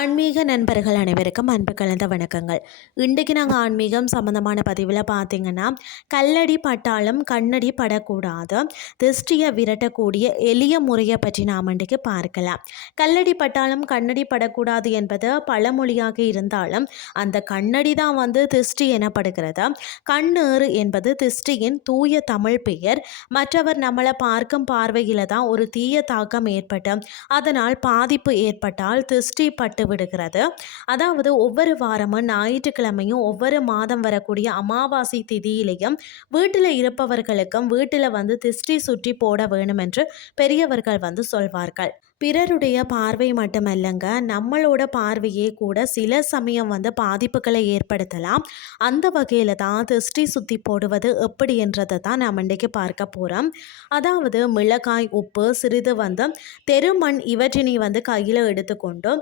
ஆன்மீக நண்பர்கள் அனைவருக்கும் அன்பு கலந்த வணக்கங்கள். இன்றைக்கு நாங்கள் ஆன்மீகம் சம்மந்தமான பதிவில் பார்த்தீங்கன்னா, கல்லடி பட்டாலும் கண்ணடி படக்கூடாது, திருஷ்டியை விரட்டக்கூடிய எளிய முறையை பற்றி நாம் இன்றைக்கு பார்க்கலாம். கல்லடி பட்டாலும் கண்ணடி படக்கூடாது என்பது பழமொழியாக இருந்தாலும் அந்த கண்ணடி தான் திருஷ்டி எனப்படுகிறது. கண்ணேறு என்பது திருஷ்டியின் தூய தமிழ் பெயர். மற்றவர் நம்மளை பார்க்கும் பார்வையில் தான் ஒரு தீய தாக்கம் ஏற்பட்டு அதனால் பாதிப்பு ஏற்பட்டால் திருஷ்டி பட்டு விடுகிறது. அதாவது ஒவ்வொரு வாரமும் ஞாயிற்றுக்கிழமையும் ஒவ்வொரு மாதம் வரக்கூடிய அமாவாசை திதியிலையும் வீட்டில் இருப்பவர்களுக்கும் வீட்டில் திருஷ்டி சுற்றி போட வேணும் என்று பெரியவர்கள் சொல்வார்கள். பிறருடைய பார்வை மட்டுமல்லங்க, நம்மளோட பார்வையே கூட சில சமயம் பாதிப்புகளை ஏற்படுத்தலாம். அந்த வகையில் தான் திருஷ்டி சுத்தி போடுவது எப்படி என்றதை தான் நாம் இன்றைக்கு பார்க்க போகிறோம். அதாவது மிளகாய், உப்பு, சிறிது தெருமண் இவற்றினை கையில் எடுத்துக்கொண்டு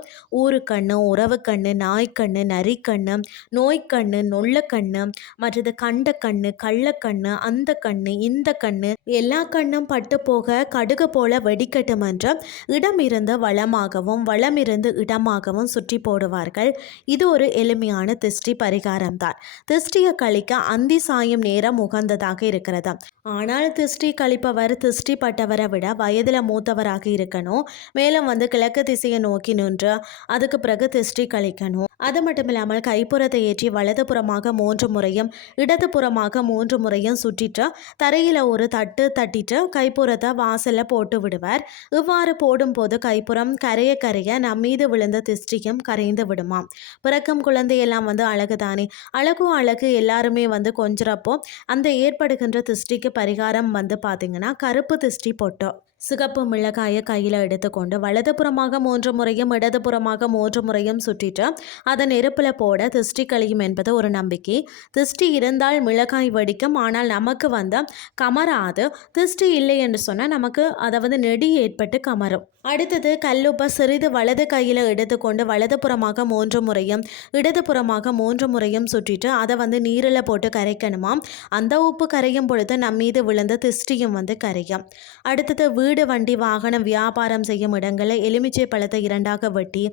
ஊருக்கண்ணு, உறவுக்கண்ணு, நாய்க்கண்ணு, நரிக்கண்ணு, நோய்க்கண்ணு, நொல்லக்கண்ணு, மற்றது கண்டக்கண்ணு, கள்ளக்கண்ணு, அந்த கண்ணு, இந்த கண்ணு, எல்லா கண்ணும் பட்டு போக கடுகு போல வெடிக்கட்டும் என்ற இடமிருந்து வளமாகவும் வளமிருந்து இடமாகவும் சுற்றி போடுவார்கள். இது ஒரு எளிமையான திருஷ்டி பரிகாரம் தான். திருஷ்டியை கழிக்க அந்தி சாயும் நேரம் உகந்ததாக இருக்கிறது. ஆனால் திருஷ்டி கழிப்பவர் திருஷ்டி பட்டவரை விட வயதில் மூத்தவராக இருக்கணும். மேலும் கிழக்கு திசையை நோக்கி நின்று அதுக்கு பிறகு திருஷ்டி கழிக்கணும். அது மட்டும் இல்லாமல் கைப்புறத்தை ஏற்றி வலதுபுறமாக 3 முறையும் இடதுபுறமாக 3 முறையும் சுற்றிட்டு தரையில் ஒரு தட்டு தட்டிட்டு கைப்புறத்தை வாசலில் போட்டு விடுவார். இவ்வாறு போடும்போது கைப்புறம் கரைய கரைய நம் மீது விழுந்த திருஷ்டியும் கரைந்து விடுமாம். பிறக்கும் குழந்தையெல்லாம் அழகு தானே, அழகும் அழகு எல்லாருமே கொஞ்சிறப்போ அந்த ஏற்படுகின்ற திருஷ்டிக்கு பரிகாரம் பார்த்தீங்கன்னா கருப்பு திருஷ்டி பொட்டோ. சிகப்பு மிளகாயை கையில் எடுத்துக்கொண்டு வலதுபுறமாக 3 முறையும் இடதுபுறமாக 3 முறையும் சுற்றிட்டு அதை நெருப்பில் போட திருஷ்டி கழியும் என்பது ஒரு நம்பிக்கை. திருஷ்டி இருந்தால் மிளகாய் வெடிக்கும், ஆனால் நமக்கு கமராது. திருஷ்டி இல்லை என்று சொன்னால் நமக்கு அதை நெடி ஏற்பட்டு கமரும். அடுத்தது கல்லுப்பை சிறிது வலது கையில் எடுத்துக்கொண்டு வலதுபுறமாக 3 முறையும் இடதுபுறமாக 3 முறையும் சுற்றிட்டு அதை நீரில் போட்டு கரைக்கணுமாம். அந்த உப்பு கரையும் பொழுது நம் மீது விழுந்த திருஷ்டியும் கரையும். அடுத்தது வீடு, வண்டி, வாகனம், வியாபாரம் செய்யும் இடங்களில் எலுமிச்சை பழத்தை 2ஆக வெட்டி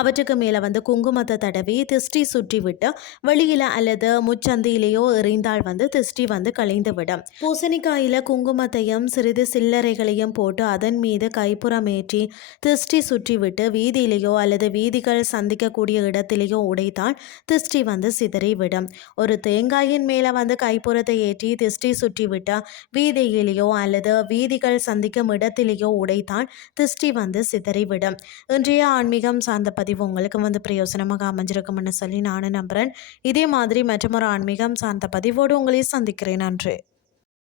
அவற்றுக்கு மேலே குங்குமத்தை தடவி திருஷ்டி சுற்றி விட்டு வெளியில் அல்லது முச்சந்தியிலேயோ எறிந்தால் திருஷ்டி கழிந்து விடும். பூசணிக்காயில் குங்குமத்தையும் சிறிது சில்லறைகளையும் போட்டு அதன் மீது கைப்புறம் ஏற்றி திருஷ்டி சுற்றிவிட்டு வீதியிலேயோ அல்லது வீதிகள் சந்திக்கக்கூடிய இடத்திலேயோ உடைத்தால் திருஷ்டி சிதறிவிடும். ஒரு தேங்காயின் மேலே கைப்புறத்தை ஏற்றி திருஷ்டி சுற்றிவிட்டு வீதியிலேயோ அல்லது வீதிகள் சந்திக்கும் இடத்திலேயோ உடைத்தால் திருஷ்டி சிதறிவிடும். இன்றைய ஆன்மீகம் சார்ந்த பதிவு உங்களுக்கு பிரயோசனமாக அமைஞ்சிருக்கும்னு சொல்லி நானும் நம்புகிறேன். இதே மாதிரி மற்றொரு ஆன்மீகம் சார்ந்த பதிவோடு உங்களை சந்திக்கிறேன். நன்றி.